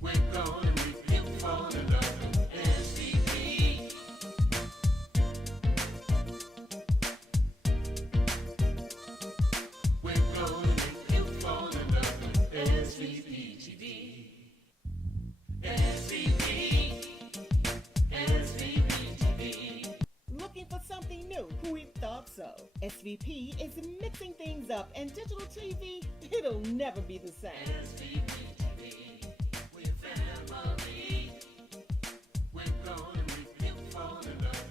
We're gonna make you fall in love. SVP. We're gonna make you fall in love. SVP TV. SVP. SVP TV. Looking for something new? We thought so. SVP is mixing things up, and digital TV, it'll never be the same. SVP TV. We're family. We're gonna make you fall in love.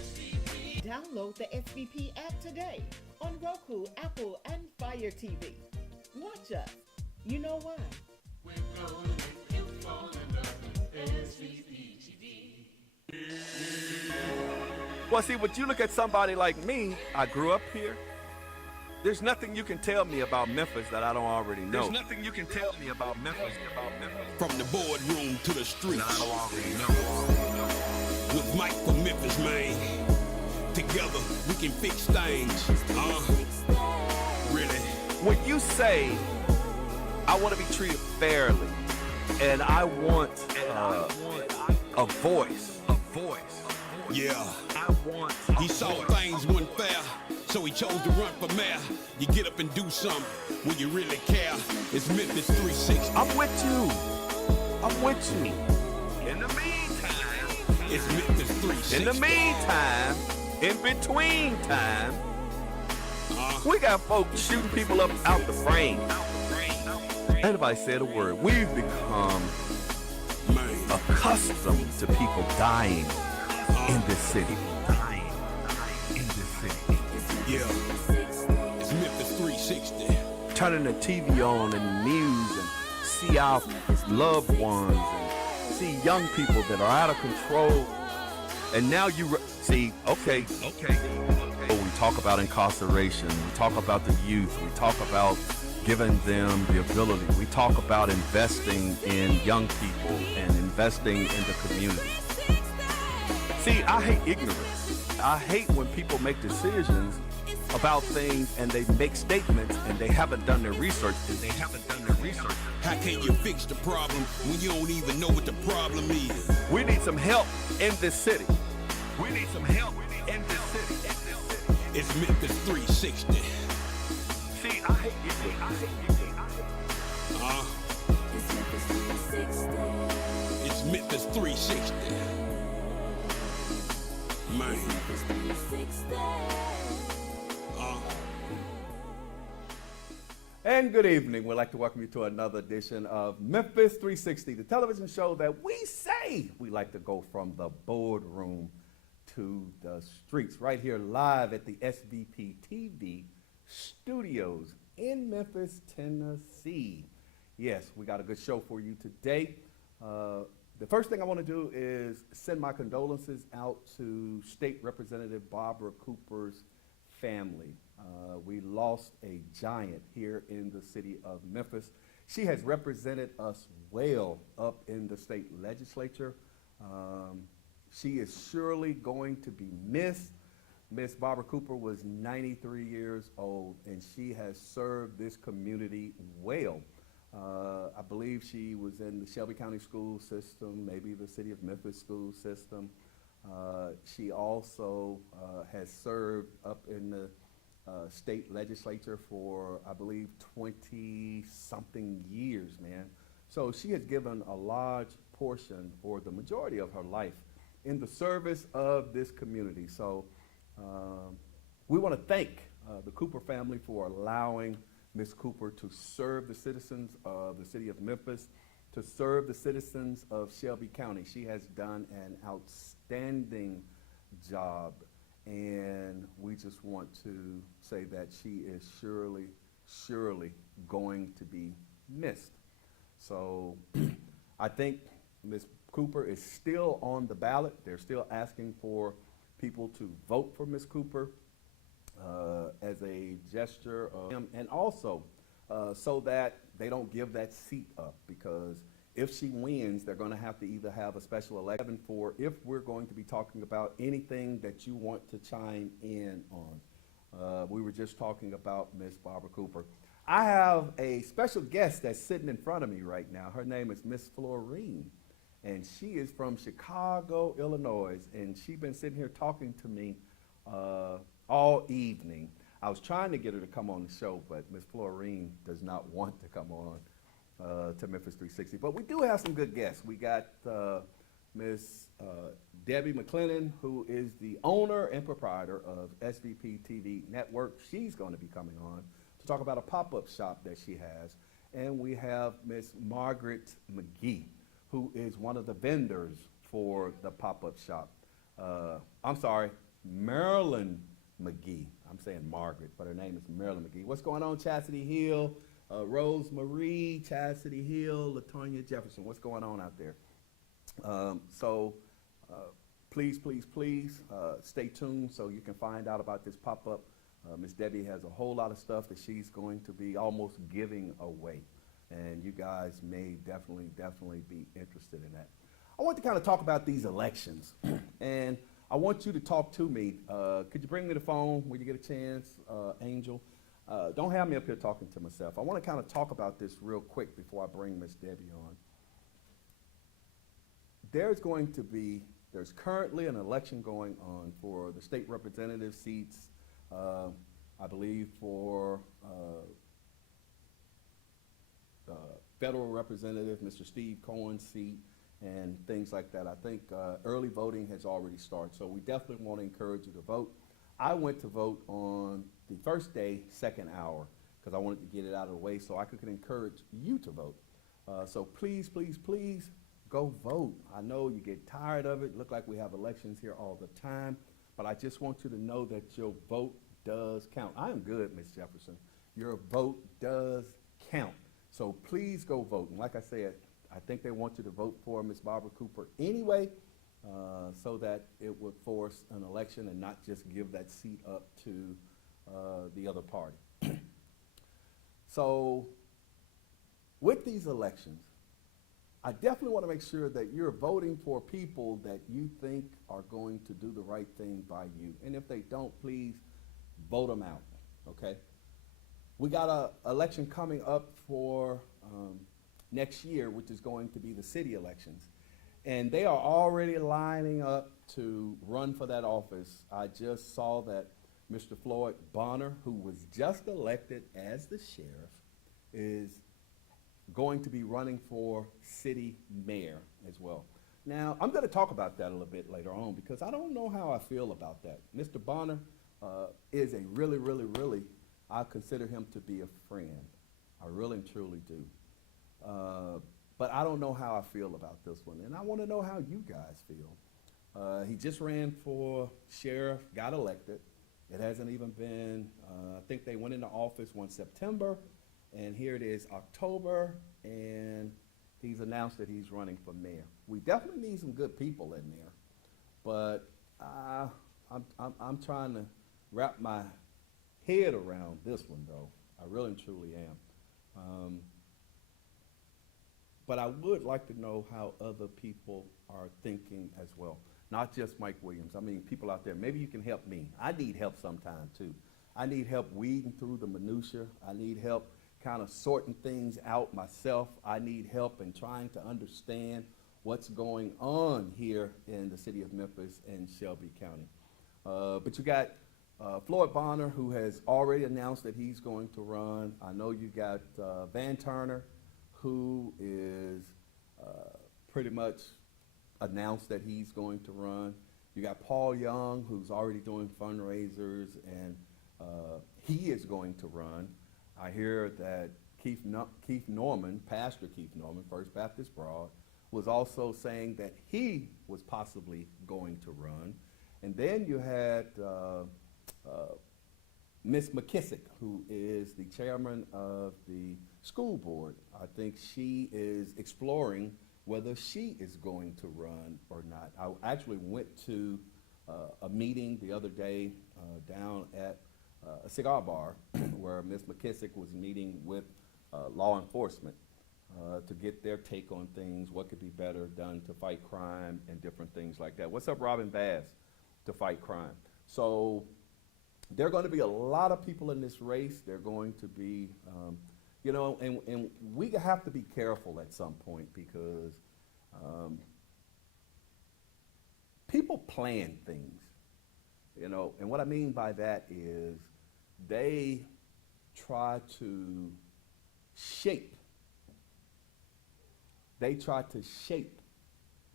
SVP. Download the SVP app today on Roku, Apple, and Fire TV. Watch us. You know why? We're gonna make you fall in love. SVP TV. Well, see, when you look at somebody like me, I grew up here. There's nothing you can tell me about Memphis that I don't already know. There's nothing you can tell me about Memphis. From the boardroom to the streets. that I don't already know. With Mike from Memphis, man. Together, we can fix things. Really? When you say, I want to be treated fairly, and I want a voice. Yeah. I want He saw things weren't fair, so he chose to run for mayor. You get up and do something when you really care. It's Memphis 360. I'm with you. I'm with you. In the meantime, It's Memphis 360. in the meantime, in between time, we got folks shooting people up out the frame. Anybody said a word. We've become Man. accustomed to people dying in this city. Yeah. It's Memphis 360. Turning the TV on and the news and see our loved ones and see young people that are out of control. And now see, okay. We talk about incarceration. We talk about the youth. We talk about giving them the ability. We talk about investing in young people and investing in the community. See, I hate ignorance. I hate when people make decisions about things and they make statements and they haven't done their research. How can you fix the problem when you don't even know what the problem is? We need some help in this city. We need some help in this city. It's Memphis 360. See, I hate ignorance. It's Memphis 360. Man. And good evening. We'd like to welcome you to another edition of Memphis 360, the television show that we say we like to go from the boardroom to the streets, right here live at the SVP TV studios in Memphis, Tennessee. Yes, we got a good show for you today. The first thing I want to do is send my condolences out to State Representative Barbara Cooper's family. We lost a giant here in the city of Memphis. She has represented us well up in the state legislature. She is surely going to be missed. Miss Barbara Cooper was 93 years old, and she has served this community well. I believe she was in the Shelby County school system, maybe the city of Memphis school system. She also has served up in the state legislature for, I believe, 20-something years, man. So she has given a large portion, or the majority of her life, in the service of this community. So we want to thank the Cooper family for allowing Ms. Cooper to serve the citizens of the city of Memphis, to serve the citizens of Shelby County. She has done an outstanding job, and we just want to say that she is surely going to be missed. So I think Ms. Cooper is still on the ballot. They're still asking for people to vote for Ms. Cooper as a gesture of him, and also so that they don't give that seat up, because if she wins, they're going to have to either have a special election for, if we're going to be talking about anything that you want to chime in on. We were just talking about Ms. Barbara Cooper. I have a special guest that's sitting in front of me right now. Her name is Miss Florine, and she is from Chicago, Illinois, and she's been sitting here talking to me all evening. I was trying to get her to come on the show, but Miss Florine does not want to come on to Memphis 360. But we do have some good guests. We got Miss Debbie McClennan, who is the owner and proprietor of SVP TV Network. She's going to be coming on to talk about a pop-up shop that she has. And we have Miss Margaret McGee, who is one of the vendors for the pop-up shop. I'm sorry, Marilyn McGee. I'm saying Margaret, but her name is Marilyn McGee. What's going on, Chastity Hill, Rose Marie, Chastity Hill, Latonya Jefferson? What's going on out there? Please, please, please stay tuned so you can find out about this pop-up. Miss Debbie has a whole lot of stuff that she's going to be almost giving away, and you guys may definitely be interested in that. I want to kind of talk about these elections, and I want you to talk to me. Could you bring me the phone when you get a chance, Angel? Don't have me up here talking to myself. I want to kind of talk about this real quick before I bring Miss Debbie on. There's currently an election going on for the state representative seats, I believe for federal representative, Mr. Steve Cohen's seat, and things like that. I think early voting has already started, so we definitely want to encourage you to vote. I went to vote on the first day, second hour, because I wanted to get it out of the way so I could encourage you to vote. So please, please, please, go vote. I know you get tired of it. Look like we have elections here all the time, but I just want you to know that your vote does count. I am good, Ms. Jefferson. Your vote does count. So please go vote. And like I said, I think they want you to vote for Ms. Barbara Cooper anyway, so that it would force an election and not just give that seat up to the other party. So with these elections, I definitely want to make sure that you're voting for people that you think are going to do the right thing by you. And if they don't, please vote them out, okay? We got an election coming up for next year, which is going to be the city elections. And they are already lining up to run for that office. I just saw that Mr. Floyd Bonner, who was just elected as the sheriff, is going to be running for city mayor as well. Now, I'm going to talk about that a little bit later on because I don't know how I feel about that. Mr. Bonner is a really, I consider him to be a friend. I really and truly do. But I don't know how I feel about this one, and I want to know how you guys feel. He just ran for sheriff, got elected. It hasn't even been, I think they went into office one September, and here it is October, and he's announced that he's running for mayor. We definitely need some good people in there, but I'm trying to wrap my head around this one, though. I really and truly am. But I would like to know how other people are thinking as well, not just Mike Williams. I mean, people out there, maybe you can help me. I need help sometime, too. I need help weeding through the minutia. I need help kind of sorting things out myself. I need help in trying to understand what's going on here in the city of Memphis and Shelby County. But you got Floyd Bonner, who has already announced that he's going to run. I know you got Van Turner, who is pretty much announced that he's going to run. You got Paul Young, who's already doing fundraisers, and he is going to run. I hear that Keith Norman, Pastor Keith Norman, First Baptist Broad, was also saying that he was possibly going to run. And then you had Ms. McKissick, who is the chairman of the school board. I think she is exploring whether she is going to run or not. I actually went to a meeting the other day down at a cigar bar where Ms. McKissick was meeting with law enforcement to get their take on things, what could be better done to fight crime and different things like that. What's up, Robin Bass, to fight crime? So there are going to be a lot of people in this race. They're going to be, and we have to be careful at some point because people plan things, and what I mean by that is they try to shape,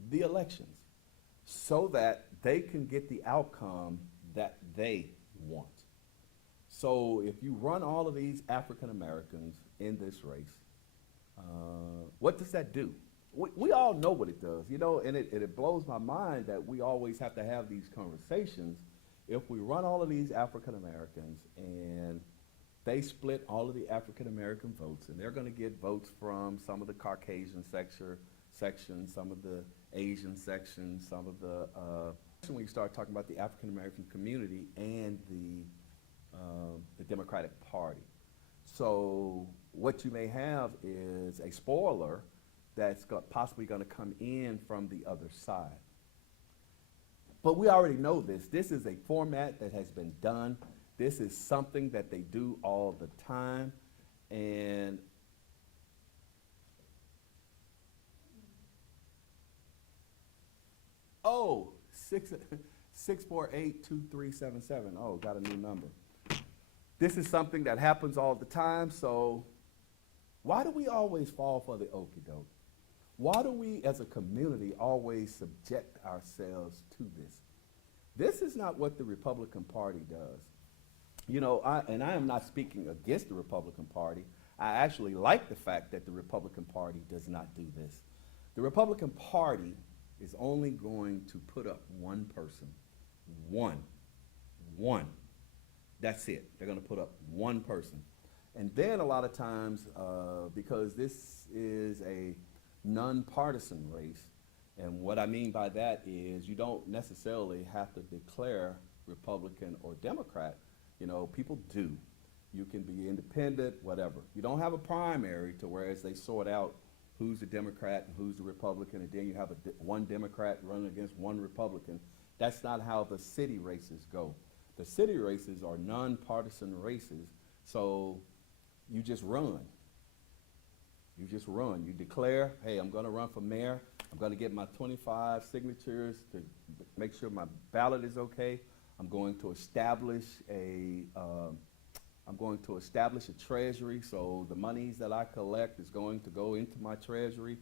the elections so that they can get the outcome that they want. So if you run all of these African Americans in this race, what does that do? We all know what it does, and it blows my mind that we always have to have these conversations. If we run all of these African Americans and they split all of the African American votes, and they're going to get votes from some of the Caucasian sections, some of the Asian sections, some of the, when you start talking about the African American community and the Democratic Party. So what you may have is a spoiler that's possibly going to come in from the other side. But we already know this. This is a format that has been done. This is something that they do all the time. And oh, 648-2377. Oh, got a new number. This is something that happens all the time. So why do we always fall for the okie doke? Why do we as a community always subject ourselves to this? This is not what the Republican Party does. I am not speaking against the Republican Party. I actually like the fact that the Republican Party does not do this. The Republican Party is only going to put up one person. One. That's it. They're going to put up one person. And then a lot of times, because this is a nonpartisan race, and what I mean by that is you don't necessarily have to declare Republican or Democrat. People do. You can be independent, whatever. You don't have a primary to whereas they sort out who's the Democrat and who's the Republican, and then you have one Democrat running against one Republican. That's not how the city races go. The city races are nonpartisan races, so you just run. You just run. You declare, hey, I'm going to run for mayor. I'm going to get my 25 signatures to make sure my ballot is okay. I'm going to establish a treasury, so the monies that I collect is going to go into my treasury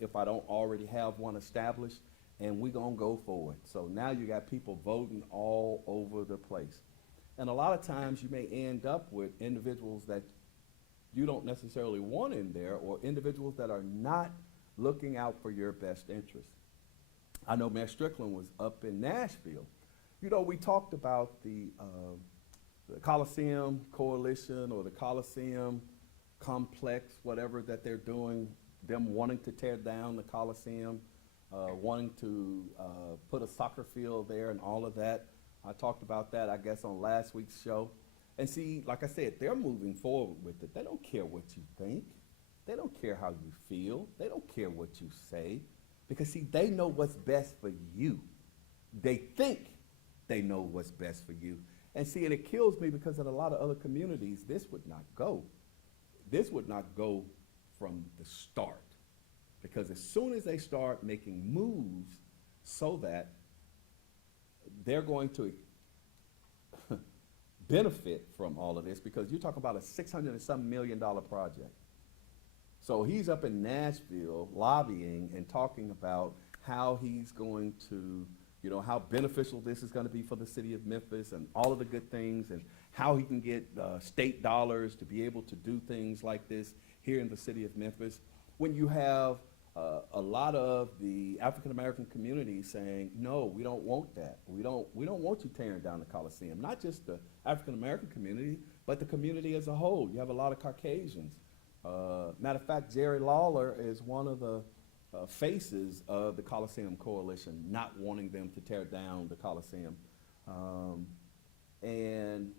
if I don't already have one established, and we're going to go forward. So now you got people voting all over the place. And a lot of times you may end up with individuals that you don't necessarily want in there, or individuals that are not looking out for your best interest. I know Mayor Strickland was up in Nashville. We talked about the Coliseum Coalition or the Coliseum Complex, whatever that they're doing, them wanting to tear down the Coliseum, wanting to put a soccer field there and all of that. I talked about that, I guess, on last week's show. And see, like I said, they're moving forward with it. They don't care what you think. They don't care how you feel. They don't care what you say. Because, see, they know what's best for you. They think they know what's best for you. And see, and it kills me because in a lot of other communities, this would not go. This would not go from the start. Because as soon as they start making moves so that they're going to benefit from all of this, because you're talking about a $600 and some million project. So he's up in Nashville lobbying and talking about how he's going to, how beneficial this is going to be for the city of Memphis and all of the good things, and how he can get state dollars to be able to do things like this here in the city of Memphis. When you have a lot of the African American community saying, no, we don't want that. We don't want you tearing down the Coliseum. Not just the African American community, but the community as a whole. You have a lot of Caucasians. Matter of fact, Jerry Lawler is one of the faces of the Coliseum Coalition, not wanting them to tear down the Coliseum. And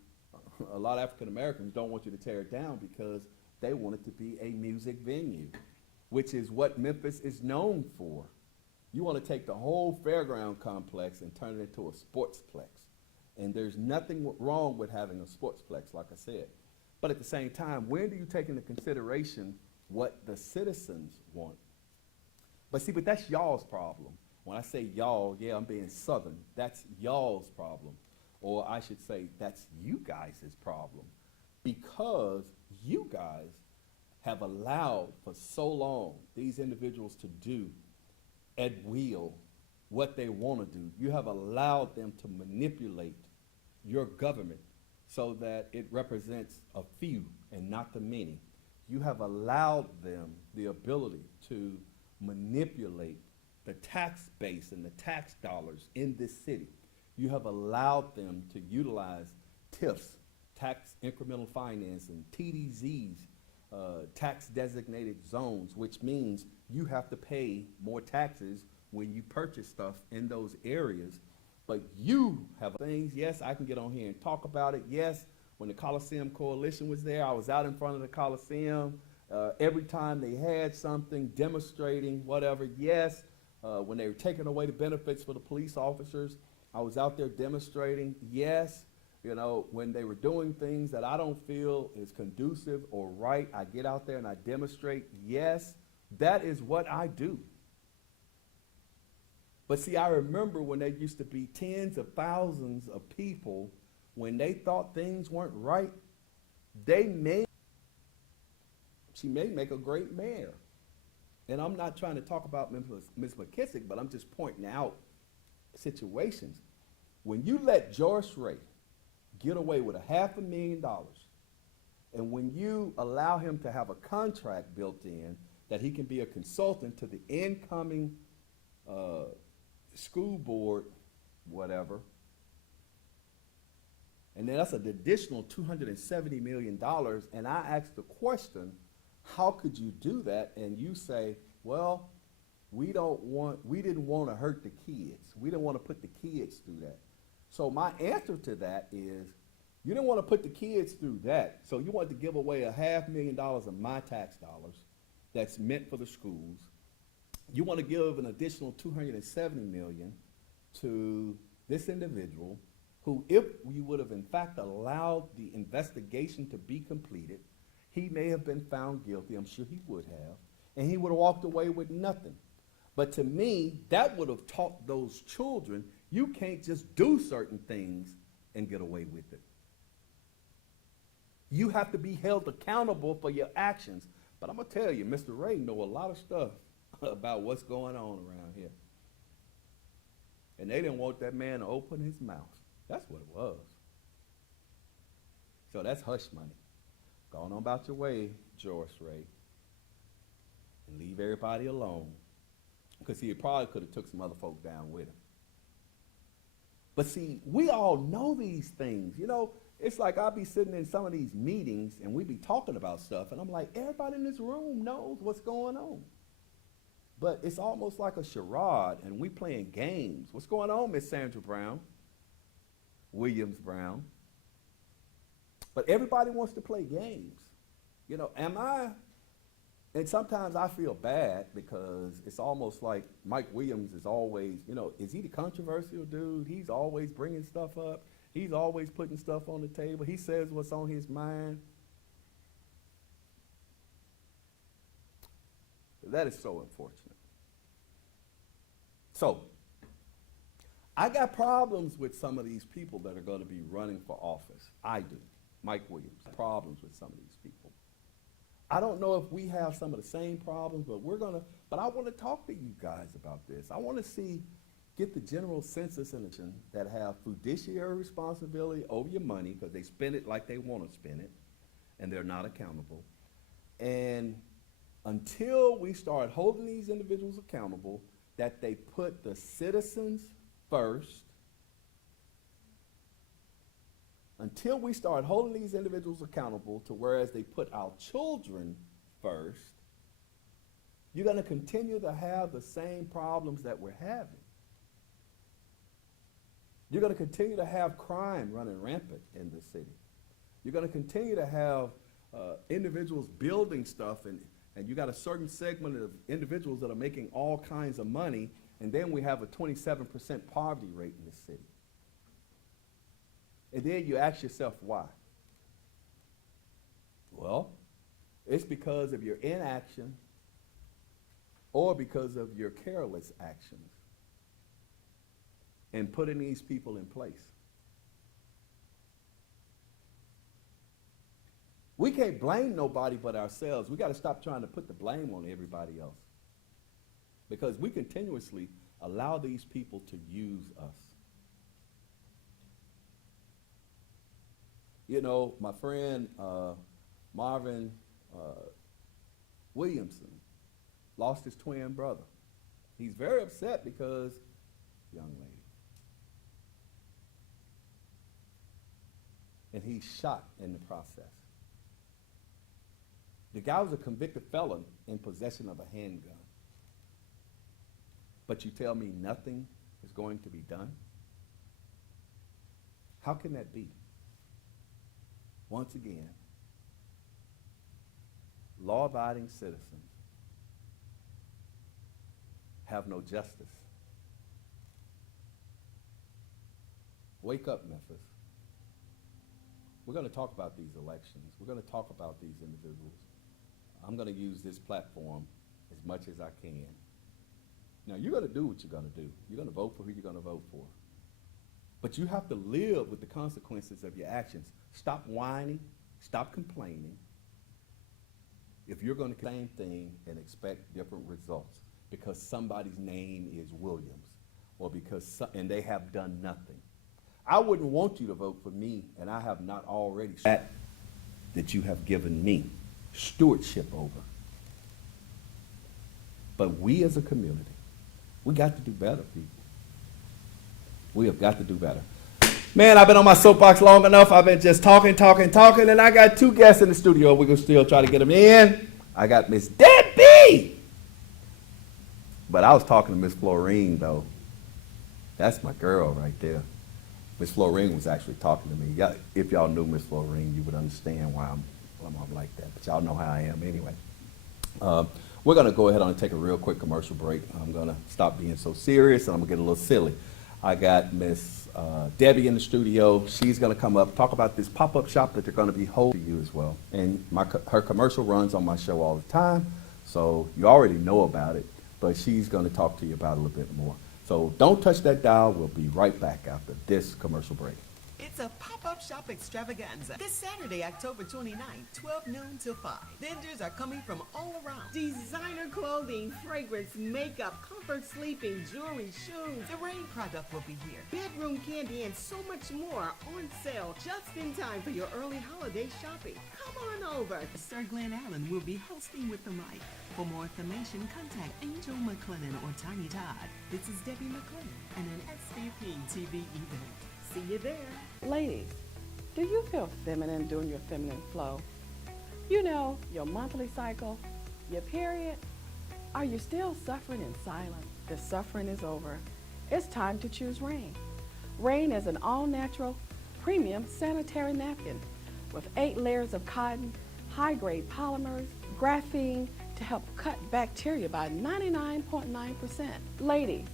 a lot of African Americans don't want you to tear it down because they want it to be a music venue, which is what Memphis is known for. You want to take the whole fairground complex and turn it into a sportsplex. And there's nothing wrong with having a sportsplex, like I said. But at the same time, when do you take into consideration what the citizens want? But see, but that's y'all's problem. When I say y'all, yeah, I'm being Southern. That's y'all's problem. Or I should say, that's you guys' problem. Because you guys have allowed for so long these individuals to do at will what they want to do. You have allowed them to manipulate your government so that it represents a few and not the many. You have allowed them the ability to manipulate the tax base and the tax dollars in this city. You have allowed them to utilize TIFs, tax incremental financing, TDZs, tax designated zones, which means you have to pay more taxes when you purchase stuff in those areas. But you have things, yes, I can get on here and talk about it. Yes, when the Coliseum Coalition was there, I was out in front of the Coliseum. Every time they had something, demonstrating, whatever, yes. When they were taking away the benefits for the police officers, I was out there demonstrating, yes. You know, when they were doing things that I don't feel is conducive or right, I get out there and I demonstrate, yes. That is what I do. But see, I remember when there used to be tens of thousands of people, when they thought things weren't right, she may make a great mayor. And I'm not trying to talk about Ms. McKissick, but I'm just pointing out situations. When you let Joyce Ray get away with $500,000, and when you allow him to have a contract built in that he can be a consultant to the incoming school board, whatever, and then that's an additional $270 million, and I asked the question, how could you do that? And you say, well, we didn't want to hurt the kids. We didn't want to put the kids through that. So my answer to that is, you didn't want to put the kids through that. So you wanted to give away $500,000 of my tax dollars that's meant for the schools. You want to give an additional $270 million to this individual who, if you would have in fact allowed the investigation to be completed, he may have been found guilty. I'm sure he would have. And he would have walked away with nothing. But to me, that would have taught those children, you can't just do certain things and get away with it. You have to be held accountable for your actions. But I'm going to tell you, Mr. Ray know a lot of stuff about what's going on around here. And they didn't want that man to open his mouth. That's what it was. So that's hush money. Go on about your way, Joyce Ray, and leave everybody alone. Because he probably could have took some other folk down with him. But see, we all know these things. You know, it's like I'll be sitting in some of these meetings and we be talking about stuff, and I'm like, everybody in this room knows what's going on. But it's almost like a charade, and we playing games. What's going on, Miss Sandra Brown? Williams Brown? But everybody wants to play games. You know, and sometimes I feel bad because it's almost like Mike Williams is always, you know, is he the controversial dude? He's always bringing stuff up. He's always putting stuff on the table. He says what's on his mind. That is so unfortunate. So, I got problems with some of these people that are going to be running for office. I do. Mike Williams, problems with some of these people. I don't know if we have some of the same problems, but I want to talk to you guys about this. I want to get the general census that have fiduciary responsibility over your money because they spend it like they want to spend it, and they're not accountable. And until we start holding these individuals accountable, that they put the citizens first, until we start holding these individuals accountable to whereas they put our children first, you're going to continue to have the same problems that we're having. You're going to continue to have crime running rampant in this city. You're going to continue to have individuals building stuff, and you got a certain segment of individuals that are making all kinds of money, and then we have a 27% poverty rate in this city. And then you ask yourself why. Well, it's because of your inaction or because of your careless actions in putting these people in place. We can't blame nobody but ourselves. We got to stop trying to put the blame on everybody else, because we continuously allow these people to use us. You know, my friend Marvin Williamson lost his twin brother. He's very upset because, young lady, and he's shot in the process. The guy was a convicted felon in possession of a handgun. But you tell me nothing is going to be done? How can that be? Once again, law-abiding citizens have no justice. Wake up, Memphis. We're going to talk about these elections. We're going to talk about these individuals. I'm going to use this platform as much as I can. Now, you're going to do what you're going to do. You're going to vote for who you're going to vote for. But you have to live with the consequences of your actions. Stop whining. Stop complaining. If you're going to do the same thing and expect different results because somebody's name is Williams or because and they have done nothing. I wouldn't want you to vote for me, and I have not already that you have given me stewardship over. But we as a community, we got to do better, people. We have got to do better. Man, I've been on my soapbox long enough. I've been just talking, and I got two guests in the studio. We're going to still try to get them in. I got Miss Debbie. But I was talking to Miss Florine, though. That's my girl right there. Miss Florine was actually talking to me. If y'all knew Miss Florine, you would understand why I'm like that. But y'all know how I am anyway. We're going to go ahead and take a real quick commercial break. I'm going to stop being so serious, and I'm going to get a little silly. I got Miss Debbie in the studio. She's going to come up, talk about this pop-up shop that they're going to be holding for you as well. And her commercial runs on my show all the time, so you already know about it, but she's going to talk to you about it a little bit more. So don't touch that dial. We'll be right back after this commercial break. It's a pop-up shop extravaganza this Saturday, October 29th, 12 noon till 5. Vendors are coming from all around. Designer clothing, fragrance, makeup, comfort sleeping, jewelry, shoes. The Rain product will be here. Bedroom candy and so much more on sale just in time for your early holiday shopping. Come on over. Sir Glenn Allen will be hosting with the mic. For more information, contact Angel McClennan or Tiny Todd. This is Debbie McClennan and an SVP TV event. See you there. Ladies, do you feel feminine during your feminine flow? You know, your monthly cycle, your period? Are you still suffering in silence? The suffering is over. It's time to choose Rain. Rain is an all-natural, premium sanitary napkin with 8 layers of cotton, high-grade polymers, graphene to help cut bacteria by 99.9%. Ladies,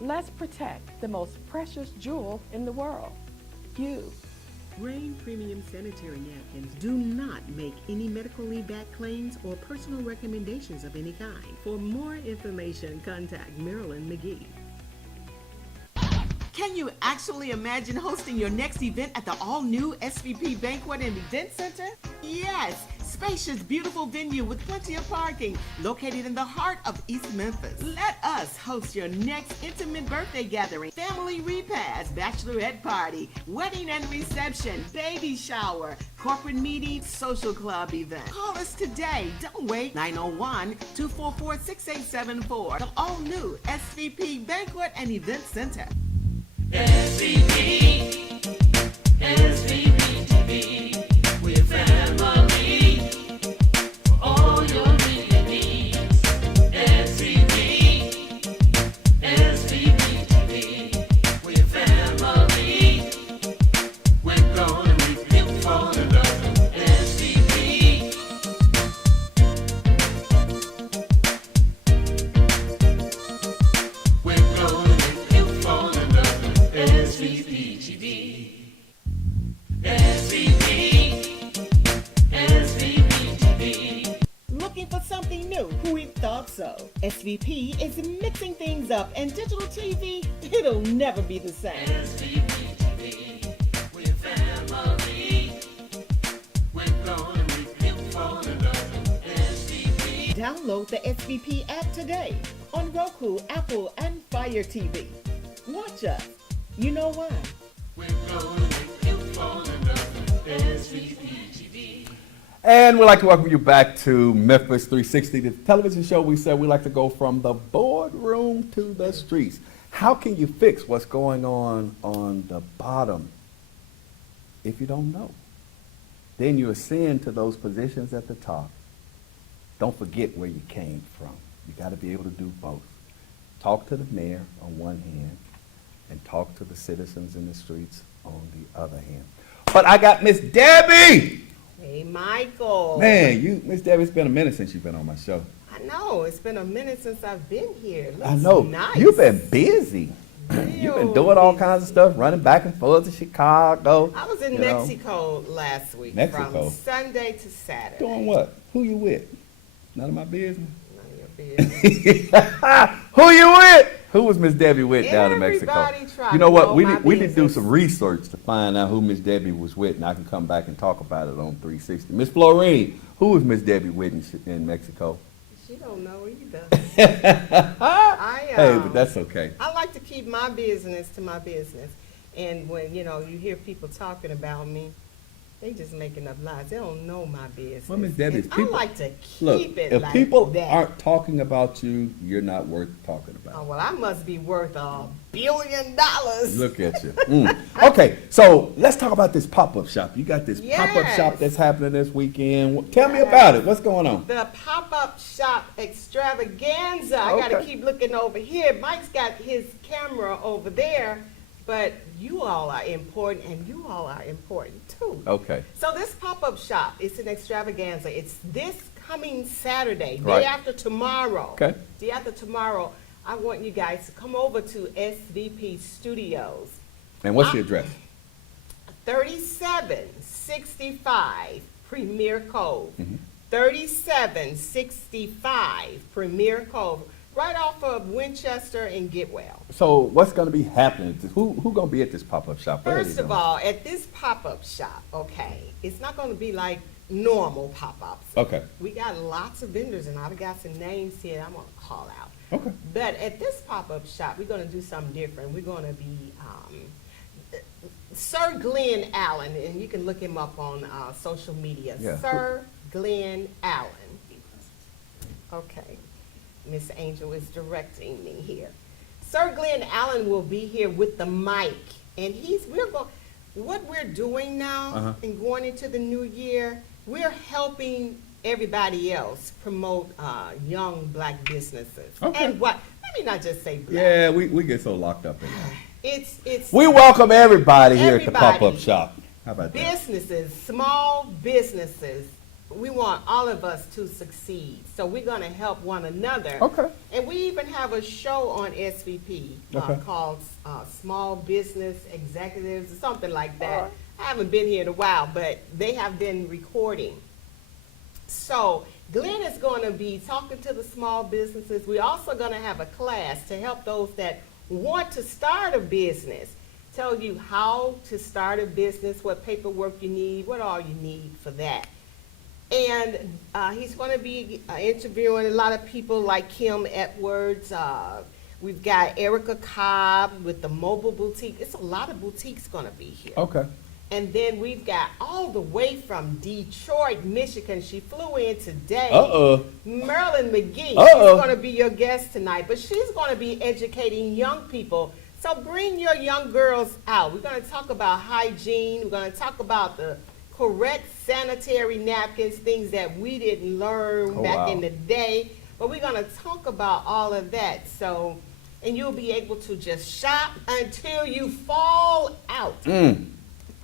let's protect the most precious jewel in the world, you. Rain Premium Sanitary Napkins do not make any medically backed claims or personal recommendations of any kind. For more information, contact Marilyn McGee. Can you actually imagine hosting your next event at the all-new SVP Banquet and Event Center? Yes! Spacious, beautiful venue with plenty of parking, located in the heart of East Memphis. Let us host your next intimate birthday gathering, family repast, bachelorette party, wedding and reception, baby shower, corporate meeting, social club event. Call us today. Don't wait. 901-244-6874. The all-new SVP Banquet and Event Center. SVP, SVP TV, we're family for all your media needs. SVP, SVP TV, we're family. We're gonna make you fall in love with SVP. We're gonna make you fall in love with SVP TV. SVP is mixing things up, and digital TV, it'll never be the same. SVP TV, we're family. We're gonna make you fall in love with SVP. Download the SVP app today on Roku, Apple, and Fire TV. Watch us. You know why? We're gonna make you fall in love with SVP TV. And we'd like to welcome you back to Memphis 360, the television show we said we like to go from the boardroom to the streets. How can you fix what's going on the bottom if you don't know? Then you ascend to those positions at the top. Don't forget where you came from. You got to be able to do both. Talk to the mayor on one hand and talk to the citizens in the streets on the other hand. But I got Miss Debbie. Hey, Michael. Man, Miss Debbie, it's been a minute since you've been on my show. I know. It's been a minute since I've been here. It I looks know. nice. You've been busy. You've been doing all kinds of stuff, running back and forth to Chicago. I was in you know. Mexico last week. Mexico? From Sunday to Saturday. Doing what? Who you with? None of my business. None of your business. Who you with? Who was Miss Debbie with down in Mexico? Everybody tried You know to what? know We my need to do business. some research to find out who Miss Debbie was with, and I can come back and talk about it on 360. Miss Florine, who was Miss Debbie with in Mexico? She don't know either. Hey, but that's okay. I like to keep my business to my business. And when, you hear people talking about me, they just making up lies. They don't know my business. Well, Miss Debbie, And if people- I like to Look, keep it if like people that. aren't talking about you, you're not worth talking about. Oh, well, I must be worth $1 billion. Look at you. Okay, so let's talk about this pop-up shop. You got this pop-up Yes. shop that's happening this weekend. Tell me about it. What's going on? The pop-up shop extravaganza. I got to Okay. keep looking over here. Mike's got his camera over there, but you all are important, and you all are important too. Okay. So this pop-up shop, it's an extravaganza. It's this coming Saturday, Right. day after tomorrow. Okay. Day after tomorrow, I want you guys to come over to SVP Studios. And what's the address? 3765 Premier Cove. Mm-hmm. 3765 Premier Cove. Right off of Winchester and Getwell. So what's going to be happening? Who going to be at this pop-up shop? What are First they of doing? all, at this pop-up shop, okay, it's not going to be like normal pop-ups. Okay. We got lots of vendors, and I've got some names here I'm going to call out. Okay. But at this pop-up shop, we're going to do something different. We're going to be Sir Glenn Allen, and you can look him up on social media. Yeah. Sir Glenn Allen. Okay. Miss Angel is directing me here. Sir Glenn Allen will be here with the mic, and what we're doing now and going into the new year, we're helping everybody else promote young black businesses. Okay. And let me not just say black. Yeah, we get so locked up in that. It's We welcome everybody here at the Everybody. pop-up shop. How about that? businesses, small businesses. We want all of us to succeed. So we're going to help one another. Okay. And we even have a show on SVP Okay. called Small Business Executives or something like that. All right. I haven't been here in a while, but they have been recording. So Glenn is going to be talking to the small businesses. We're also going to have a class to help those that want to start a business. Tell you how to start a business, what paperwork you need, what all you need for that. And he's going to be interviewing a lot of people like Kim Edwards. We've got Erica Cobb with the mobile boutique. It's a lot of boutiques going to be here. Okay. And then we've got all the way from Detroit, Michigan. She flew in today. Uh-oh. Marilyn McGee. Uh-oh. She's going to be your guest tonight. But she's going to be educating young people. So bring your young girls out. We're going to talk about hygiene. We're going to talk about the correct sanitary napkins, things that we didn't learn Oh, back wow. in the day. But we're going to talk about all of that. So, and you'll be able to just shop until you fall out.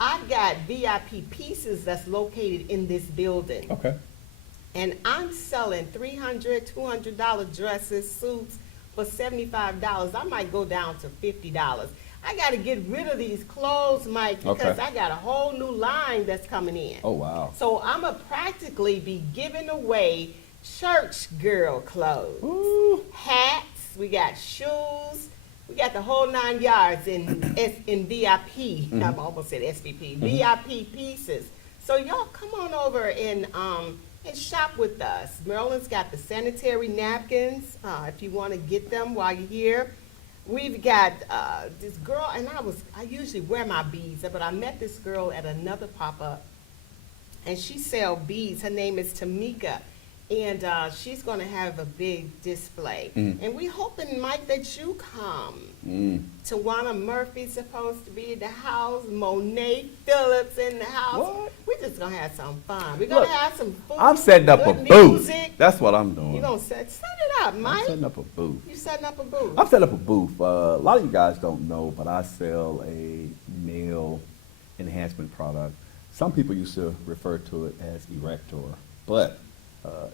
I've got VIP pieces that's located in this building. Okay. And I'm selling $300, $200 dresses, suits for $75. I might go down to $50. I got to get rid of these clothes, Mike, because Okay. I got a whole new line that's coming in. Oh, wow. So I'm going to practically be giving away church girl clothes, Ooh. hats, we got shoes, we got the whole 9 yards in VIP. I almost said SVP. VIP pieces. So y'all come on over and shop with us. Maryland's got the sanitary napkins. If you want to get them while you're here. We've got this girl, and I usually wear my beads, but I met this girl at another pop-up, and she sells beads. Her name is Tamika, and she's going to have a big display. And we hoping, Mike, that you come. Tawana Murphy's supposed to be in the house. Monet Phillips in the house. What? We're just going to have some fun. We're going to have some food. I'm setting up a good booth. music. That's what I'm doing. You're going to set it up, Mike. I'm setting up a booth. You setting up a booth. I'm setting up a booth. A lot of you guys don't know, but I sell a male enhancement product. Some people used to refer to it as Erector, but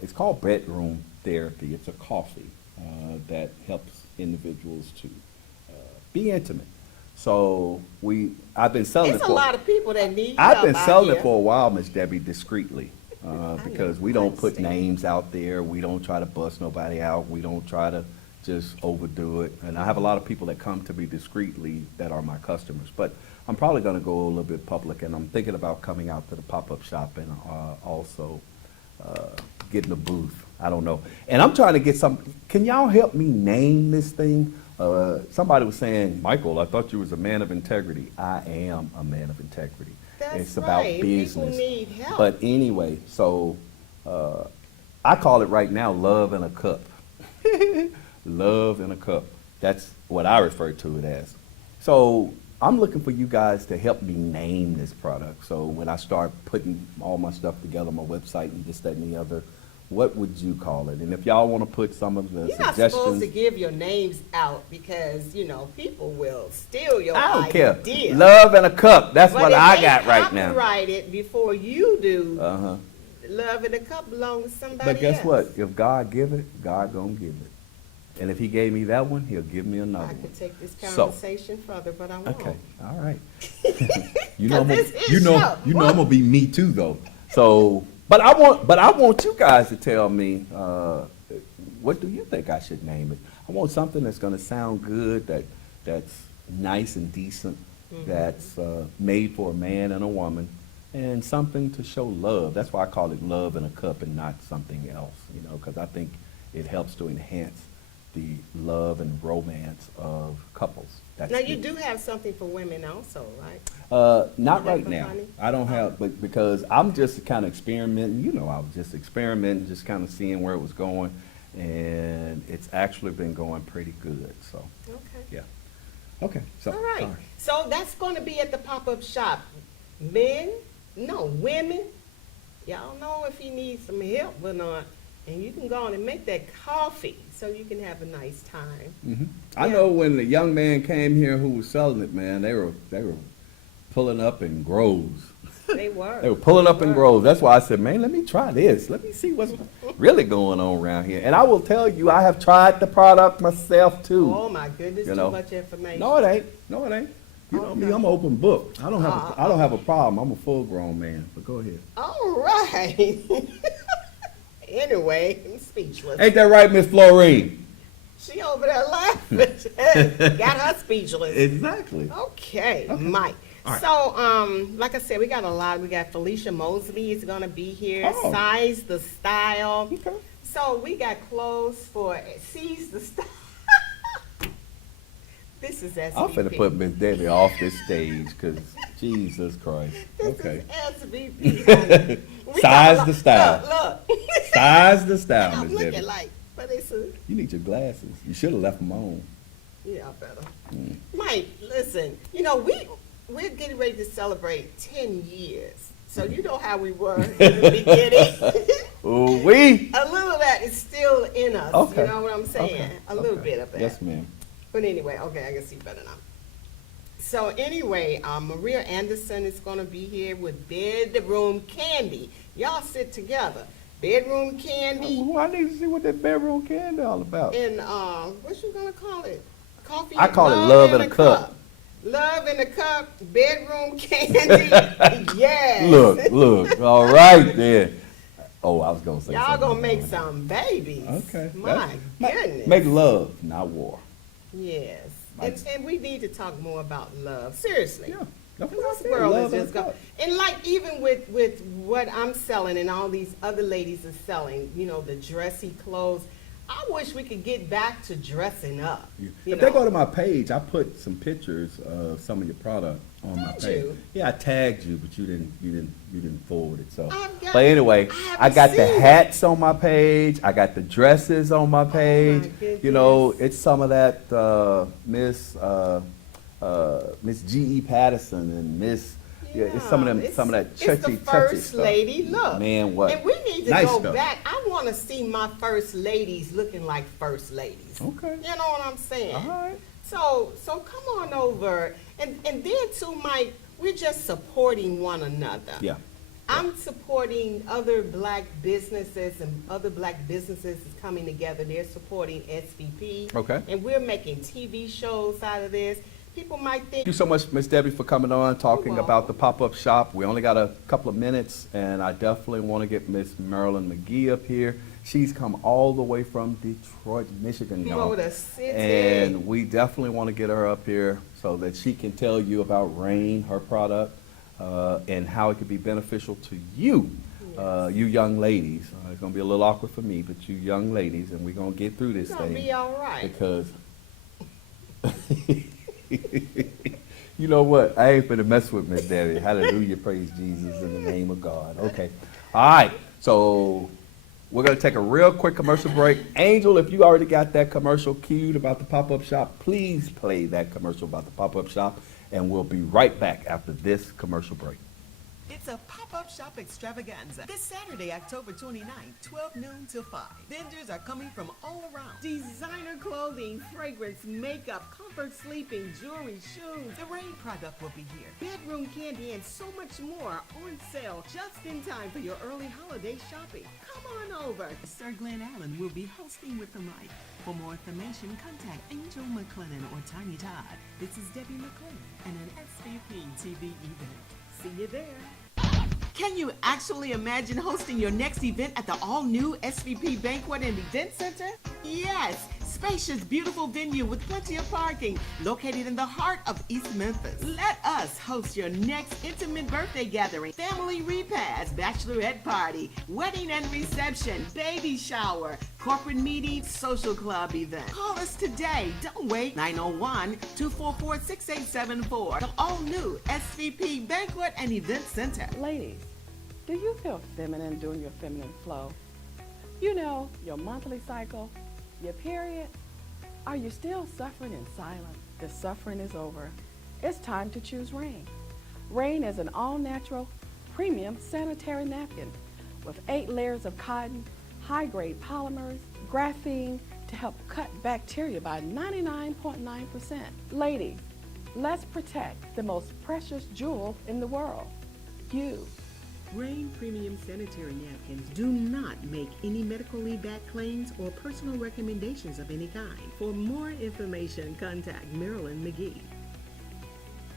it's called bedroom therapy. It's a coffee that helps individuals to be intimate. So I've been selling There's it a for lot of people that need I've help been out selling here. it for a while, Miss Debbie, discreetly, because we don't put understand. names out there. We don't try to bust nobody out. We don't try to just overdo it. And I have a lot of people that come to me discreetly that are my customers. But I'm probably going to go a little bit public, and I'm thinking about coming out to the pop-up shop and also getting a booth. I don't know. And I'm trying to get some. Can y'all help me name this thing? Somebody was saying, Michael, I thought you was a man of integrity. I am a man of integrity. That's It's about right. business. People need help. But anyway, so I call it right now love in a cup. Love in a cup. That's what I refer to it as. So I'm looking for you guys to help me name this product. So when I start putting all my stuff together on my website and this, that, and the other, what would you call it? And if y'all want to put some of the You're not supposed suggestions. to give your names out because, people will steal your I don't idea. care. Love in a cup. That's But what if I they got right now. copyright it before you do. Uh-huh. Love in a cup belongs to somebody But guess else. what? If God give it, God gonna give it. And if he gave me that one, he'll give me another I one. could take this So- conversation further, but I won't. Okay, all right. You know, 'Cause this is you know, show. you know, I'm gonna be me too, though. So, but I want you guys to tell me, what do you think I should name it? I want something that's gonna sound good, that's nice and decent, that's made for a man and a woman, and something to show love. That's why I call it love in a cup and not something else, because I think it helps to enhance the love and romance of couples. That's Now, you it. do have something for women also, right? Not Is that right for now. honey? I don't have, but because I'm just kind of experimenting. I was just experimenting, just kind of seeing where it was going, and it's actually been going pretty good. So, Okay. yeah. Okay. So, All right. sorry. So that's going to be at the pop-up shop. Women. Y'all know if he needs some help or not. And you can go on and make that coffee so you can have a nice time. I Yeah. know when the young man came here who was selling it, man, they were pulling up in groves. They were. They were pulling up in were. groves. That's why I said, man, let me try this. Let me see what's really going on around here. And I will tell you, I have tried the product myself too. Oh my goodness, You too know. much information. No, it ain't. No, it ain't. You know me, Okay. I'm an open book. I don't have a problem. I'm a full grown man. But go ahead. All right. Anyway, I'm speechless. Ain't that right, Miss Florine? She over there laughing. Got her speechless. Exactly. Okay, Okay. Mike. All right. So, like I said, we got a lot. We got Felicia Mosley is gonna be here. Oh. Size the Style. Okay. So we got clothes for Seize the Style. This is SVP. I'm finna put Miss Debbie off this stage because Jesus Christ. This Okay. is SVP. honey. We got Size a lot- the Style. Look. Size the style, I'm Miss looking Debbie. like, but it's a, You need your glasses. You should have left them on. yeah, better. Mm. Mike, listen, we're getting ready to celebrate 10 years. So you know how we were in the beginning. Ooh, we. A little of that is still in us. Okay. You know what I'm saying? Okay. A little Okay. bit of that. Yes, ma'am. But anyway, okay, I can see better now. So anyway, Maria Anderson is going to be here with Bedroom Candy. Y'all sit together. Bedroom Candy Ooh, I need to see what that bedroom candy all about. and what you gonna call it? Coffee. I call it love in a cup. Love in a cup. Bedroom Candy. Yes. Look, all right then. Oh, I was gonna say Y'all something. gonna make some babies. Okay. My That's- goodness. Make love, not war. Yes. Right. And we need to talk more about love. Seriously. Yeah. That's Because what I this said, world love is and just going. love. And like even with what I'm selling and all these other ladies are selling, you know, the dressy clothes. I wish we could get back to dressing up. Yeah. You If they go know. to my page, I put some pictures of some of your product on my Did page. you? Yeah, I tagged you, but you didn't forward it. So, I've got- but anyway, I I got haven't the seen it. hats on my page. I got the dresses on my page. You know, goodness. it's some of that Miss G.E. Patterson and Miss. Yeah, it's some of them, it's- some of that It's churchy, the churchy first stuff. lady look. Man, what? And we need to Nice go stuff. back. I want to see my first ladies looking like first ladies. Okay. You know what I'm saying? All right. So come on over, and then too, Mike, we're just supporting one another. Yeah. I'm supporting other black businesses, and other black businesses is coming together. They're supporting SVP. Okay. And we're making TV shows out of this. People might think. Thank you so much, Miss Debbie, for coming on, talking You're about the pop-up shop. We only got a couple of minutes, and I definitely want to get Miss Marilyn McGee up here. She's come all the way from Detroit, Michigan, y'all. Motor City. And we definitely want to get her up here so that she can tell you about Rain, her product, and how it could be beneficial to you, you young ladies. It's going to be a little awkward for me, but you young ladies, and we're going to get through this It's gonna thing. be all right. Because you know what? I ain't finna mess with Miss Debbie. Hallelujah, praise Jesus in the name of God. Okay. All right. So we're gonna take a real quick commercial break. Angel, if you already got that commercial queued about the pop-up shop, please play that commercial about the pop-up shop, and we'll be right back after this commercial break. It's a pop-up shop extravaganza this Saturday, October 29th, 12 noon till 5. Vendors are coming from all around. Designer clothing, fragrance, makeup, comfort sleeping, jewelry, shoes. The Rain product will be here. Bedroom candy and so much more on sale just in time for your early holiday shopping. Come on over. Sir Glenn Allen will be hosting with the mic. For more information, contact Angel McClennan or Tiny Todd. This is Debbie McClennan and an SVP TV event. See you there. Can you actually imagine hosting your next event at the all-new SVP Banquet and Event Center? Yes, spacious, beautiful venue with plenty of parking, located in the heart of East Memphis. Let us host your next intimate birthday gathering, family repast, bachelorette party, wedding and reception, baby shower, corporate meeting, social club event. Call us today. Don't wait. 901-244-6874. The all-new SVP Banquet and Event Center. Ladies, do you feel feminine during your feminine flow? You know, your monthly cycle, your period? Are you still suffering in silence? The suffering is over. It's time to choose Rain. Rain is an all-natural, premium sanitary napkin with 8 layers of cotton, high-grade polymers, graphene to help cut bacteria by 99.9%. Ladies, let's protect the most precious jewel in the world, you. Rain Premium Sanitary Napkins do not make any medically backed claims or personal recommendations of any kind. For more information, contact Marilyn McGee.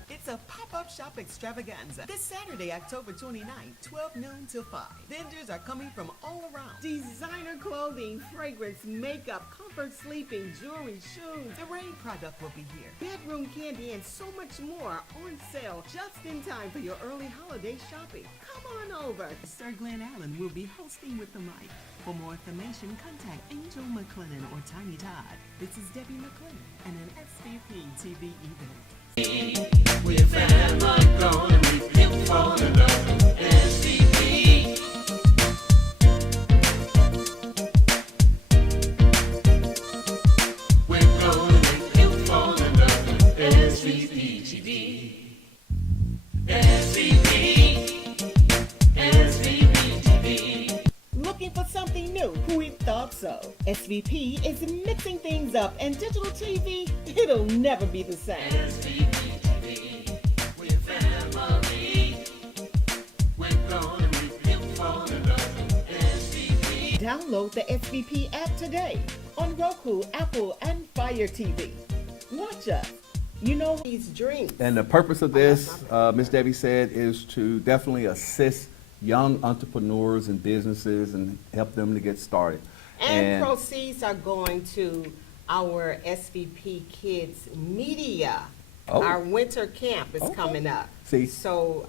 It's a pop-up shop extravaganza this Saturday, October 29th, 12 noon till 5. Vendors are coming from all around. Designer clothing, fragrance, makeup, comfort sleeping, jewelry, shoes. The Rain product will be here. Bedroom candy and so much more on sale just in time for your early holiday shopping. Come on over. Sir Glenn Allen will be hosting with the mic. For more information, contact Angel McClennan or Tiny Todd. This is Debbie McClennan and an SVP TV event. We're family, gonna make people fall in love. SVP. We're gonna make people fall in love. SVP TV. SVP. SVP TV. Looking for something new? We thought so. SVP is mixing things up, and digital TV, it'll never be the same. SVP TV. We're family. We're gonna make people fall in love. SVP. Download the SVP app today on Roku, Apple, and Fire TV. Watch us. You know these dreams. And the purpose of this, Ms. Debbie said, is to definitely assist young entrepreneurs and businesses and help them to get started. And proceeds are going to our SVP Kids Media. Oh. Our winter camp is Okay. coming up. See. So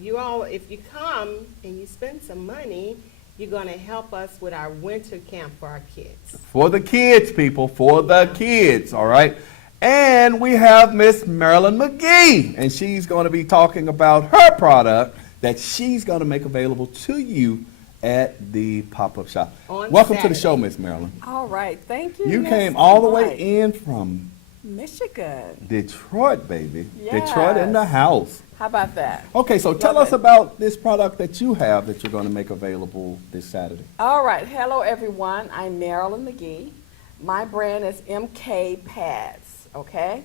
you all, if you come and you spend some money, you're going to help us with our winter camp for our kids. For the kids, people, for the kids, all right? And we have Miss Marilyn McGee, and she's going to be talking about her product that she's going to make available to you at the pop-up shop. On Welcome to the Saturday. show, Miss Marilyn. All right, thank you. You Miss came all the way White. in from Michigan. Detroit, baby. Detroit in the Yes. house. How about that? Okay, so tell Love us it. about this product that you have that you're going to make available this Saturday. All right, hello everyone. I'm Marilyn McGee. My brand is MK Pads, okay?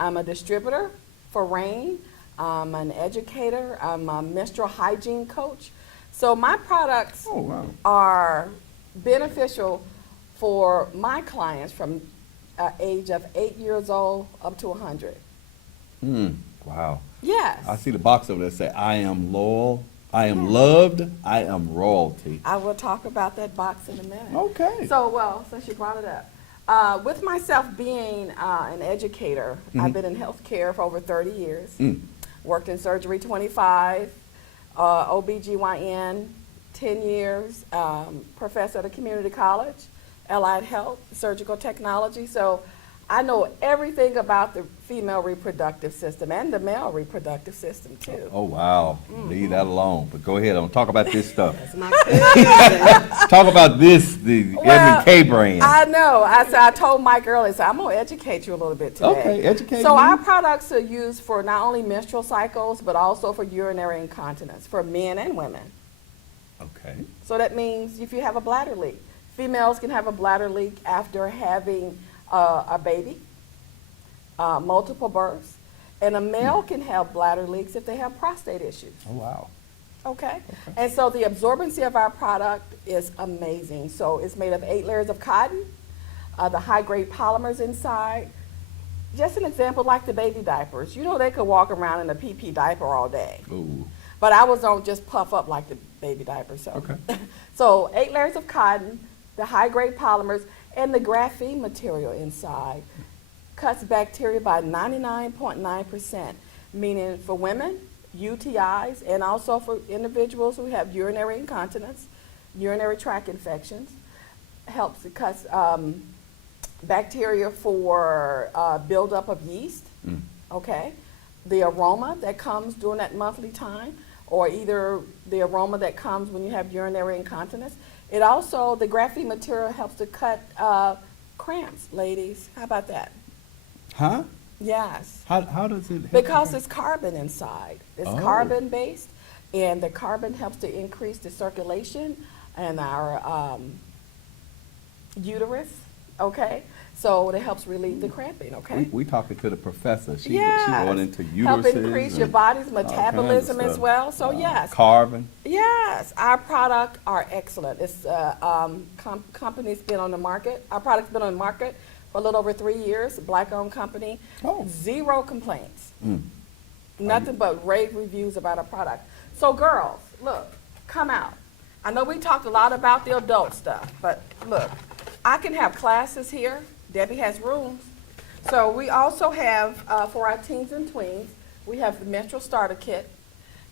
I'm a distributor for Rain. I'm an educator. I'm a menstrual hygiene coach. So my products Oh, wow. are beneficial for my clients from age of 8 years old up to 100. Wow. Yes. I see the box over there say, I am loyal, I am loved, I am royalty. I will talk about that box in a minute. Okay. So, well, since you brought it up, with myself being an educator, I've been in healthcare for over 30 years, worked in surgery 25, OBGYN 10 years, professor at a community college, allied health, surgical technology. So I know everything about the female reproductive system and the male reproductive system too. Oh, wow. Leave that alone. But go ahead, talk about this stuff. That's my cousin. Talk about this, the M&K brand. I know. I told Mike earlier, so I'm going to educate you a little bit today. Okay, educate So me. our products are used for not only menstrual cycles, but also for urinary incontinence for men and women. Okay. So that means if you have a bladder leak, females can have a bladder leak after having a baby, multiple births, and a male can have bladder leaks if they have prostate issues. Oh, wow. Okay? And so the absorbency of our product is amazing. So it's made of 8 layers of cotton, the high-grade polymers inside. Just an example, like the baby diapers. You know they could walk around in a PP diaper all day. Ooh. But ours don't just puff up like the baby diaper. So, Okay. so 8 layers of cotton, the high-grade polymers, and the graphene material inside cuts bacteria by 99.9%, meaning for women, UTIs, and also for individuals who have urinary incontinence, urinary tract infections, helps it cuts bacteria for buildup of yeast, okay? The aroma that comes during that monthly time, or either the aroma that comes when you have urinary incontinence. It also, the graphene material helps to cut cramps, ladies. How about that? Huh? Yes. How does it help? Because it's carbon inside. It's Oh. carbon based, and the carbon helps to increase the circulation and our uterus, okay? So it helps relieve the cramping, okay? We talking to the professor. She Yes. going into uteruses. Help increase your and body's all kinds of metabolism as stuff. well. So yes. Carbon. Yes, our product are excellent. It's company's been on the market. Our product's been on the market for a little over 3 years. Black-owned company. Oh. 0 complaints. Nothing but rave reviews about our product. So girls, look, come out. I know we talked a lot about the adult stuff, but look, I can have classes here. Debbie has rooms. So we also have, for our teens and tweens, we have the menstrual starter kit.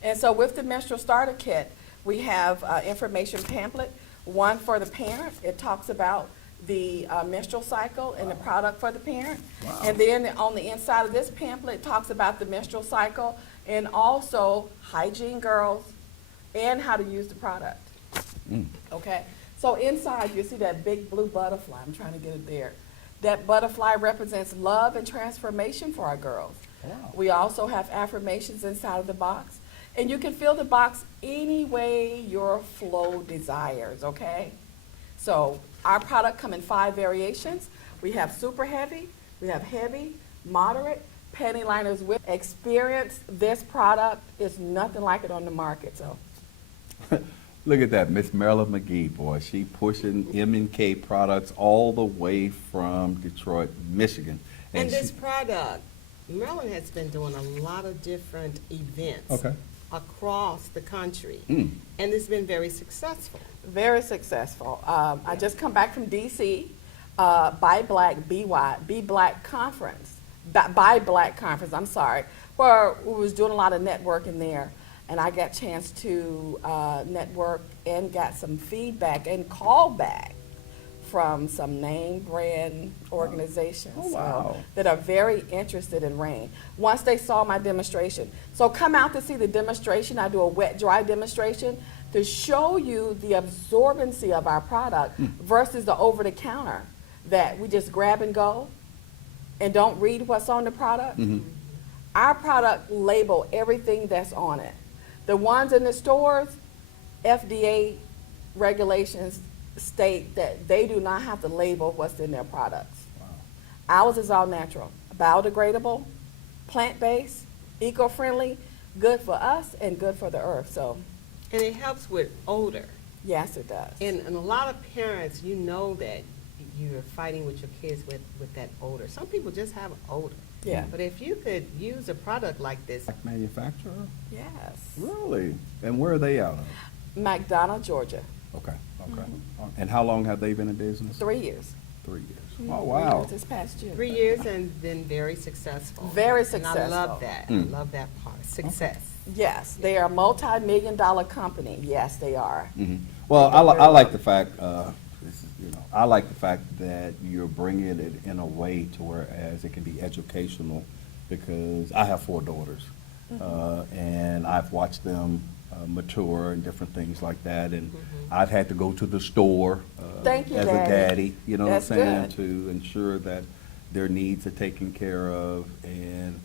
And so with the menstrual starter kit, we have information pamphlet, one for the parent. It talks about the menstrual cycle and the product for the parent. And then on the inside of this pamphlet, it talks about the menstrual cycle and also hygiene, girls, and how to use the product. Okay? So inside, you see that big blue butterfly. I'm trying to get it there. That butterfly represents love and transformation for our girls. Wow. We also have affirmations inside of the box. And you can fill the box any way your flow desires, okay? So our product come in 5 variations. We have super heavy, we have heavy, moderate, panty liners with. Experience this product. It's nothing like it on the market, so. Look at that, Miss Marilyn McGee, boy. She pushing M&K products all the way from Detroit, Michigan. And she- this product, Marilyn has been doing a lot of different events. Okay. across the country. Mm. And it's been very successful. Very successful. I just come back from DC, Buy Black, Be Black Conference, Buy Black Conference, I'm sorry, where we was doing a lot of networking there. And I got a chance to network and got some feedback and callback from some name brand organizations Oh, wow. that are very interested in rain. Once they saw my demonstration. So come out to see the demonstration. I do a wet dry demonstration to show you the absorbency of our product versus the over the counter that we just grab and go and don't read what's on the product. Our product label everything that's on it. The ones in the stores, FDA regulations state that they do not have to label what's in their products. Ours is all natural, biodegradable, plant-based, eco-friendly, good for us and good for the earth. So, And it helps with odor. yes, it does. And a lot of parents, you know that you're fighting with your kids with that odor. Some people just have odor. Yeah. But if you could use a product like this, Manufacturer? Yes. Really? And where are they out of? McDonough, Georgia, Okay, okay. And how long have they been in business? 3 years. 3 years. Mm-hmm. Oh, wow. This past June. 3 years and been very successful. Very And I successful. love that. I love that part. Success. Yes, they are a multi-million-dollar company. Yes, they are. Mhm. Well, I like the fact, I like the fact that you're bringing it in a way to whereas it can be educational, because I have 4 daughters, and I've watched them mature and different things like that, and I've had to go to the store Thank you, as a Daddy. daddy, you know what I'm That's saying, good. to ensure that their needs are taken care of, and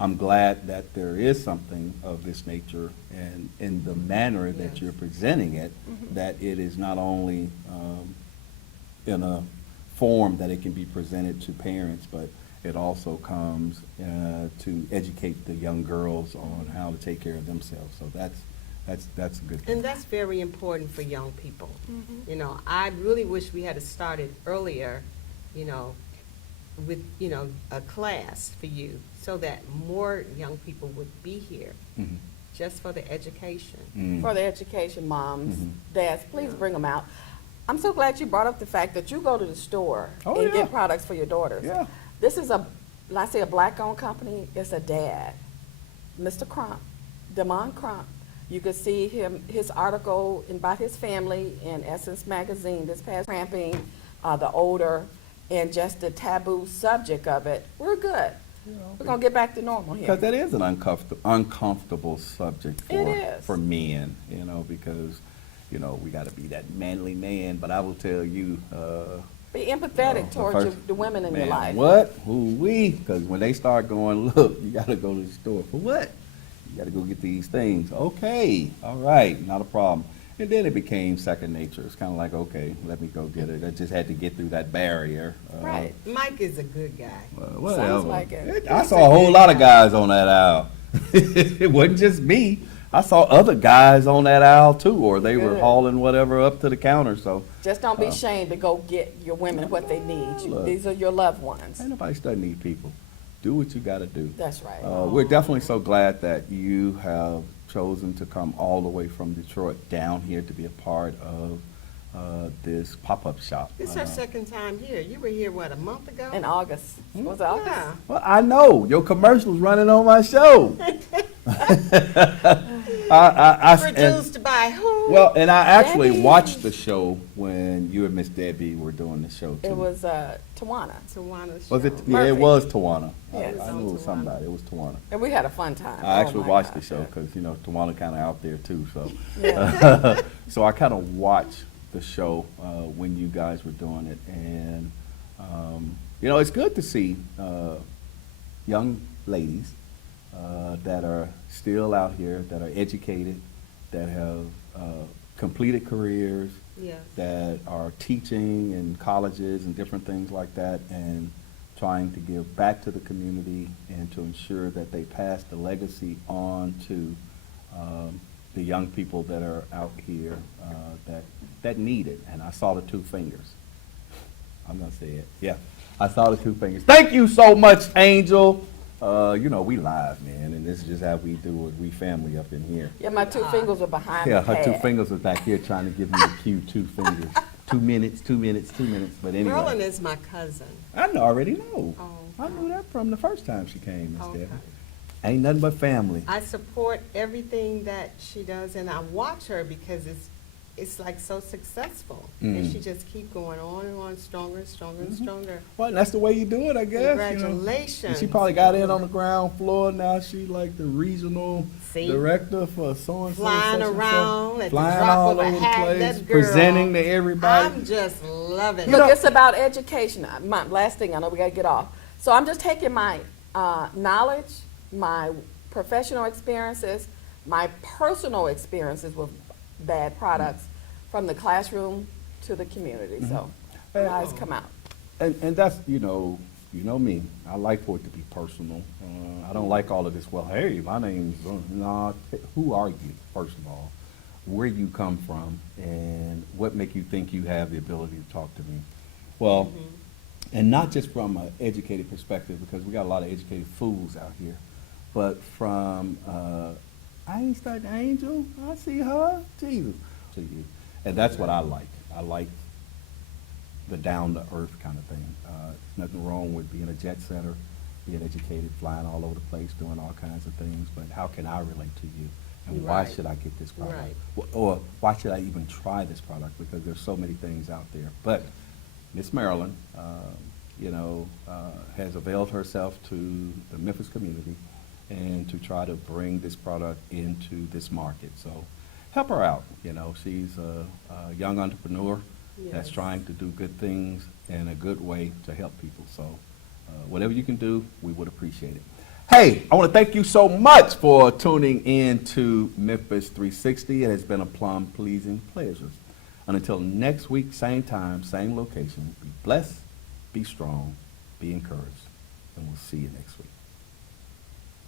I'm glad that there is something of this nature, and in the manner that Yes. you're presenting it, that it is not only in a form that it can be presented to parents, but it also comes to educate the young girls on how to take care of themselves. So that's a good thing. And that's very important for young people. You know, I really wish we had started earlier, you know, with, you know, a class for you so that more young people would be here Mhm. just for the education. Mm. For the education, moms, Mhm. dads, please bring them out. I'm so glad you brought up the fact that you go to the store Oh, and yeah. get products for your daughters. Yeah. This is when I say a black-owned company, it's a dad, Mr. Crump, Damon Crump. You could see his article about his family in Essence magazine this past cramping, the odor, and just the taboo subject of it. We're good. We're gonna get back to normal here. Because that is an uncomfortable subject It is. for men, you know, because, you know, we got to be that manly man. But I will tell you, Be empathetic towards the women in your man, life. What? Who-wee? Because when they start going, look, you got to go to the store. For what? You got to go get these things. Okay, all right, not a problem. And then it became second nature. It's kind of like, okay, let me go get it. I just had to get through that barrier. Right. Mike is a good guy. Whatever. like it. I saw a whole lot of guys on that aisle. It wasn't just me. I saw other guys on that aisle too, or they were Good. hauling whatever up to the counter. So Just don't be ashamed to go get your women what they need. Look. These are your loved ones. ain't nobody studying these people. Do what you got to do. That's right. We're definitely so glad that you have chosen to come all the way from Detroit down here to be a part of this pop-up shop. This is our second time here. You were here, what, a month ago? In August. Was it August? Yeah. Well, I know your commercial's running on my show. And- Produced by who? well, and I actually Debbie. watched the show when you and Miss Debbie were doing the show too. It was Tawana. Tawana's Was it? show. Yeah, it Murphy. was Tawana. Yes. I knew it was somebody. It was Tawana. And we had a fun time. I Oh actually my watched the gosh, show yeah. because you know Tawana kind of out there too. So, Yeah. so I kind of watched the show when you guys were doing it, and you know it's good to see young ladies that are still out here, that are educated, that have completed careers, Yes. that are teaching in colleges and different things like that, and trying to give back to the community and to ensure that they pass the legacy on to the young people that are out here that need it. And I saw the 2 fingers. I'm gonna say it. Yeah, I saw the 2 fingers. Thank you so much, Angel. You know, we live, man, and this is just how we do it. We family up in here. Yeah, my two fingers are behind Yeah, the her two pad. fingers are back here trying to give me a cue, 2 fingers. 2 minutes, 2 minutes, 2 minutes, but anyway. Merlin is my cousin. Already know. Oh, I knew that from the first time she came, Miss Okay. Debbie. Ain't nothing but family. I support everything that she does, and I watch her because it's like so successful. And she just keep going on and on, stronger and stronger and stronger. Well, that's the way you do it, I guess. you know. And Congratulations. she probably got in on the ground floor. Now she like the regional See? director for so-and-so. Flying such and such. around at Flying the drop all of a over the hat, place, that girl. presenting to everybody. I'm just loving Look, it. it's about education. My last thing, I know we gotta get off. So I'm just taking my knowledge, my professional experiences, my personal experiences with bad products from the classroom to the community. So guys, come out. And that's, you know me. I like for it to be personal. I don't like all of this, well, hey, my name's, nah, who are you, first of all? Where you come from, and what make you think you have the ability to talk to me? Well, and not just from an educated perspective, because we got a lot of educated fools out here, but from, I ain't studying Angel, I see her, Jesus, to you. And that's what I like. I like the down-to-earth kind of thing. There's nothing wrong with being a jet setter, being educated, flying all over the place, doing all kinds of things, but how can I relate to you? And why Right. should I get this product? Right. Or why should I even try this product? Because there's so many things out there. But Miss Marilyn, has availed herself to the Memphis community and to try to bring this product into this market. So help her out. She's a young entrepreneur that's Yes. trying to do good things in a good way to help people. So whatever you can do, we would appreciate it. Hey, I want to thank you so much for tuning in to Memphis 360. It has been a plum-pleasing pleasure. And until next week, same time, same location, be blessed, be strong, be encouraged, and we'll see you next week.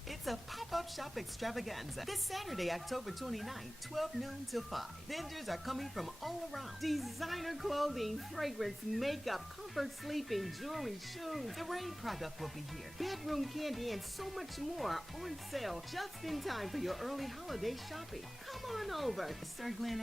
It's a pop-up shop extravaganza this Saturday, October 29th, 12 noon till 5. Vendors are coming from all around. Designer clothing, fragrance, makeup, comfort sleeping, jewelry, shoes. The rain product will be here. Bedroom candy and so much more on sale just in time for your early holiday shopping. Come on over. Sir Glenn